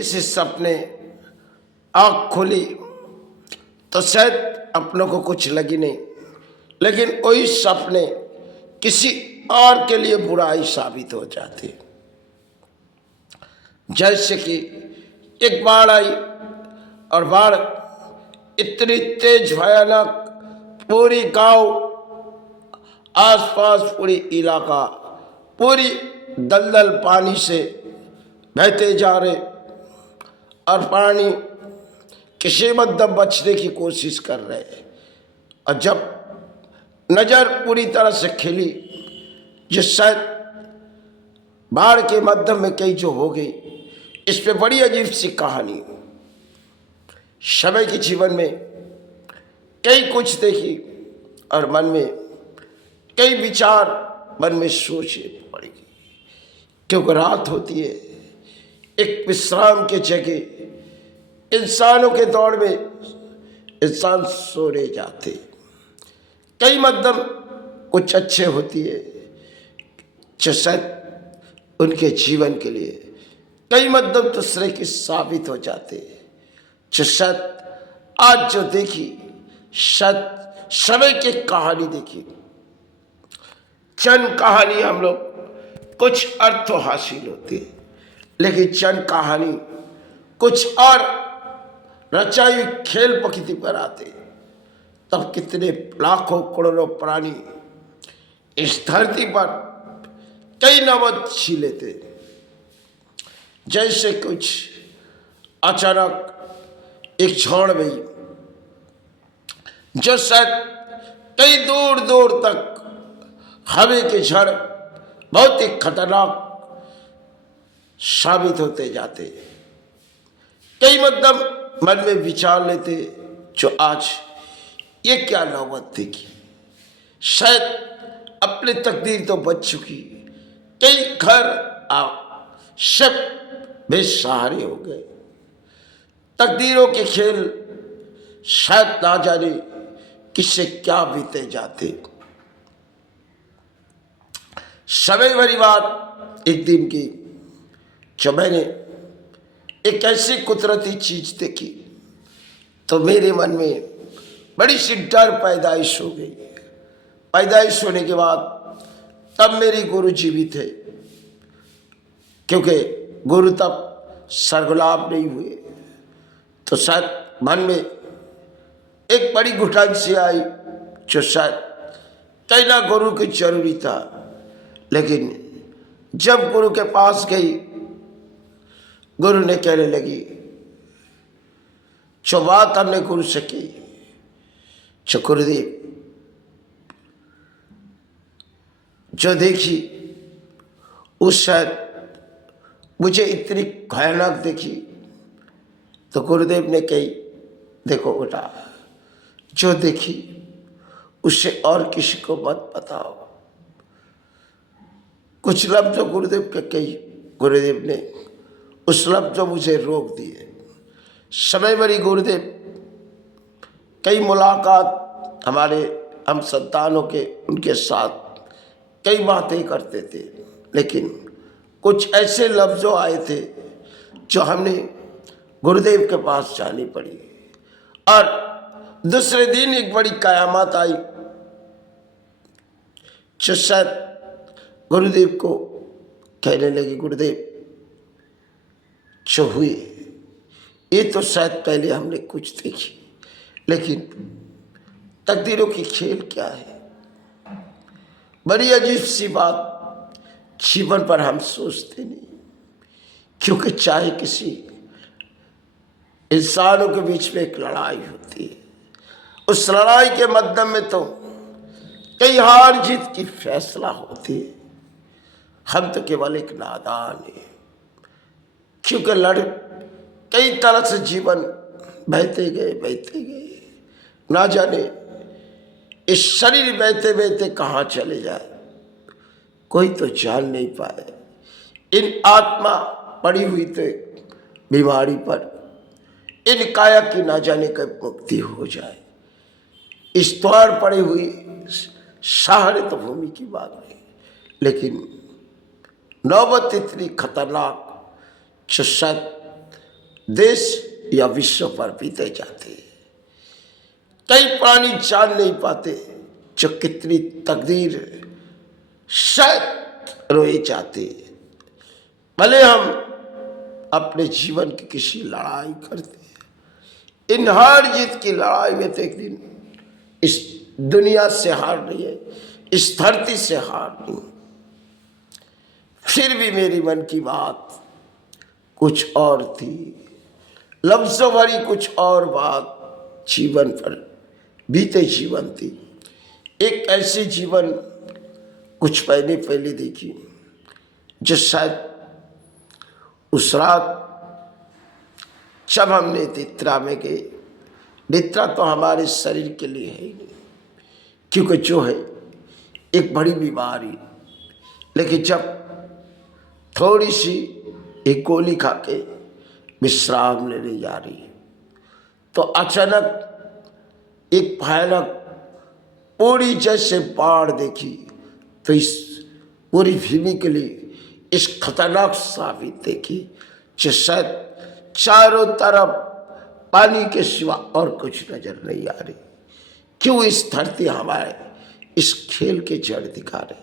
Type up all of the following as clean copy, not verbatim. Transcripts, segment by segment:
इसी सपने आँख खोली तो शायद अपनों को कुछ लगी नहीं, लेकिन वही सपने किसी और के लिए बुराई साबित हो जाती। जैसे कि एक बाढ़ आई और बाढ़ इतनी तेज भयानक, पूरी गांव, आसपास पूरी इलाका पूरी दलदल पानी से बहते जा रहे और पानी किसी मतलब बचने की कोशिश कर रहे। और जब नजर पूरी तरह से खिली, जिस शायद बाढ़ के मध्यम में कई जो हो गई, इस पे बड़ी अजीब सी कहानी। समय के जीवन में कई कुछ देखी और मन में कई विचार, मन में सोचे पड़ेगी, क्योंकि रात होती है, एक विश्राम के जगह इंसानों के दौड़ में इंसान सो रहे जाते। कई मध्यम कुछ अच्छे होती है जो शायद उनके जीवन के लिए, कई मध्यम दूसरे की साबित हो जाते, जो शायद आज जो देखी, शायद समय की कहानी देखी, चंद कहानी हम लोग कुछ अर्थ तो हासिल होते, लेकिन चंद कहानी कुछ और रचाई खेल प्रकृति पर आते, तब कितने लाखों करोड़ों प्राणी इस धरती पर कई नमत छीले थे। जैसे कुछ अचानक एक झड़ गई जो शायद कई दूर दूर तक हवा के झड़ बहुत ही खतरनाक साबित होते जाते। कई मतलब मन में विचार लेते जो आज ये क्या नौबत देखी, शायद अपनी तकदीर तो बच चुकी, कई घर सब बेसहारे हो गए। तकदीरों के खेल शायद ना जाने किससे क्या बीते जाते। समय भरी बात एक दिन की, जब मैंने एक ऐसी कुदरती चीज देखी तो मेरे मन में बड़ी सी डर पैदाइश हो गई। पैदाइश होने के बाद तब मेरी गुरु जी भी थे, क्योंकि गुरु तब सरगुलाब नहीं हुए, तो शायद मन में एक बड़ी घुटन सी आई जो शायद कहना गुरु की जरूरी था। लेकिन जब गुरु के पास गई, गुरु ने कहने लगी जो बात हमने गुरु से की, जो गुरुदेव जो देखी उस शायद मुझे इतनी भयानक देखी। तो गुरुदेव ने कही देखो बेटा, जो देखी उससे और किसी को मत बताओ। कुछ लफ्ज़ जो गुरुदेव के कही, गुरुदेव ने उस लफ्ज़ जो मुझे रोक दिए। समय भरी गुरुदेव कई मुलाकात हमारे हम संतानों के उनके साथ कई बातें करते थे, लेकिन कुछ ऐसे लफ्ज़ों आए थे जो हमने गुरुदेव के पास जानी पड़ी। और दूसरे दिन एक बड़ी कयामत आई जो शायद गुरुदेव को कहने लगी गुरुदेव जो हुई ये तो शायद पहले हमने कुछ देखी, लेकिन तकदीरों की खेल क्या है। बड़ी अजीब सी बात, जीवन पर हम सोचते नहीं, क्योंकि चाहे किसी इंसानों के बीच में एक लड़ाई होती है, उस लड़ाई के मध्यम में तो कई हार जीत की फैसला होती है। हम तो केवल एक नादान है, क्योंकि कई तरह से जीवन बहते गए, ना जाने इस शरीर बहते बहते कहाँ चले जाए, कोई तो जान नहीं पाए। इन आत्मा पड़ी हुई तो बीमारी पर, इन काया की ना जाने कब मुक्ति हो जाए। इस द्वार पड़ी हुई सहारे तो भूमि की बात नहीं, लेकिन नौबत इतनी खतरनाक जो शायद देश या विश्व पर बीते जाते। कई प्राणी जान नहीं पाते जो कितनी तकदीर शायद रोए जाते। भले हम अपने जीवन की किसी लड़ाई करते हैं, इन हार जीत की लड़ाई में तो एक दिन इस दुनिया से हार नहीं है, इस धरती से हार नहीं। फिर भी मेरी मन की बात कुछ और थी, लफ्जों भरी कुछ और बात जीवन पर बीते जीवन थी। एक ऐसी जीवन कुछ महीने पहले देखी जो शायद उस रात जब हम निद्रा में गए, निद्रा तो हमारे शरीर के लिए है ही नहीं, क्योंकि जो है एक बड़ी बीमारी, लेकिन जब थोड़ी सी एक गोली खा के विश्राम लेने जा रही है तो अचानक एक भयानक पूरी जैसे बाढ़ देखी। तो इस पूरी भूमि के लिए इस खतरनाक साबित देखी जो शायद चारों तरफ पानी के सिवा और कुछ नजर नहीं आ रही। क्यों इस धरती हमारे इस खेल के जड़ दिखा रहे,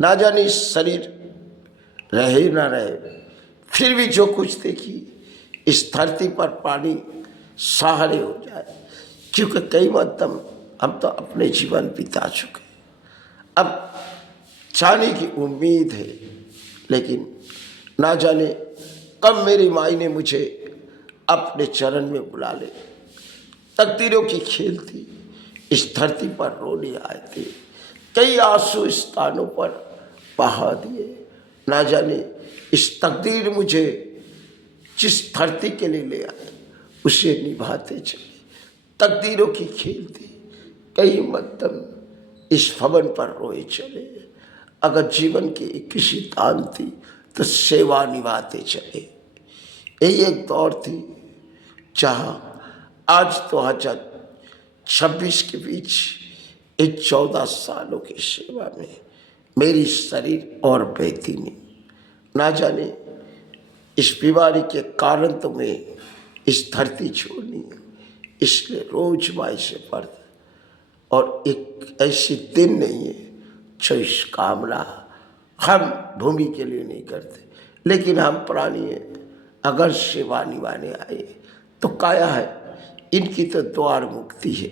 ना जाने इस शरीर रहे ना रहे, फिर भी जो कुछ देखी इस धरती पर पानी सहारे हो जाए। क्योंकि कई मध्यम हम तो अपने जीवन बिता चुके, अब जाने की उम्मीद है, लेकिन ना जाने कब मेरी माई ने मुझे अपने चरण में बुला ले। तकदीरों की खेल थी, इस धरती पर रोने आए थे, कई आंसू स्थानों पर बहा दिए। ना जाने इस तकदीर मुझे जिस धरती के लिए ले आए उसे निभाते चले। तकदीरों की खेल थी, कई मध्यम इस भवन पर रोए चले। अगर जीवन की किसी दान थी तो सेवा निभाते चले। यही एक दौर थी जहाँ आज 2026 के बीच इन 14 सालों की सेवा में मेरी शरीर और बेहती नहीं। ना जाने इस बीमारी के कारण तो मैं इस धरती छोड़नी है, इसलिए रोज माई से पढ़। और एक ऐसी दिन नहीं है जो इस कामना हम भूमि के लिए नहीं करते, लेकिन हम प्राणी हैं। अगर सेवा निभाने आए तो काया है, इनकी तो द्वार मुक्ति है।